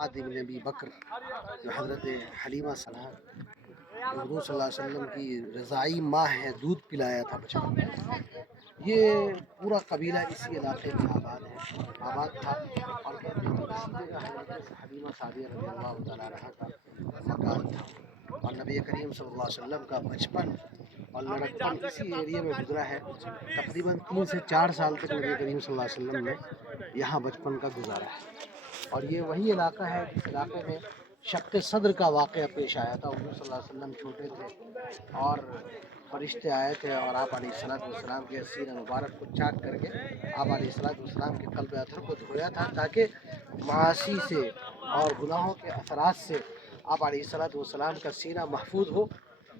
بن ابی بکر جو حضرت حلیمہ صلاح حضور صلی اللہ علیہ وسلم کی رضاعی ماں ہے، دودھ پلایا تھا بچپن میں. یہ پورا قبیلہ اسی علاقے میں آباد تھا، اور کہتے ہیں کہ اسی جگہ حضرت حلیمہ سعدیہ رضی اللہ تعالیٰ عنہا کا مکان تھا. اور نبی کریم صلی اللہ علیہ وسلم کا بچپن اور لڑکپن اسی ایریے میں گزرا ہے. تقریباً 3 سے 4 سال تک نبی کریم صلی اللہ علیہ وسلم نے یہاں بچپن کا گزارا ہے. اور یہ وہی علاقہ ہے جس علاقے میں شق صدر کا واقعہ پیش آیا تھا. حضور صلی اللہ علیہ وسلم چھوٹے تھے اور فرشتے آئے تھے اور آپ علیہ السلام کے سینہ مبارک کو چاک کر کے آپ علیہ السلام کے قلب اطہر کو دھویا تھا، تاکہ معاصی سے اور گناہوں کے اثرات سے آپ علیہ السلام کا سینہ محفوظ ہو.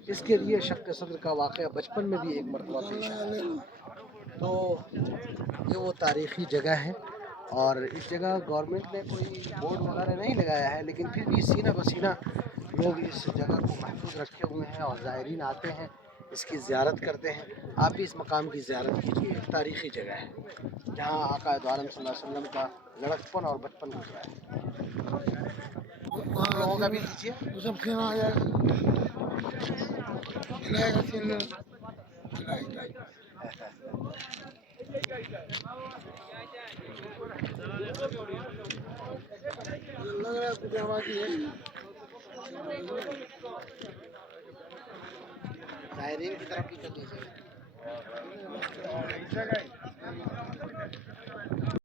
اس کے لیے شق صدر کا واقعہ بچپن میں بھی ایک مرتبہ پیش آیا. تو یہ وہ تاریخی جگہ ہے، اور اس جگہ گورنمنٹ نے کوئی بورڈ وغیرہ نہیں لگایا ہے، لیکن پھر بھی سینہ بسینہ لوگ اس جگہ کو محفوظ رکھے ہوئے ہیں اور زائرین آتے ہیں، اس کی زیارت کرتے ہیں. آپ بھی اس مقام کی زیارت کیجیے. ایک تاریخی جگہ ہے جہاں آقا دو عالم صلی اللہ علیہ وسلم کا لڑکپن اور بچپن گزرا ہے. آپ لوگوں کا بھی دیجیے. سب سینا آ جائے گا سین لگ رہا ہے کچھ آبادی ہے. زائرین کی طرف بھی کر لیجیے.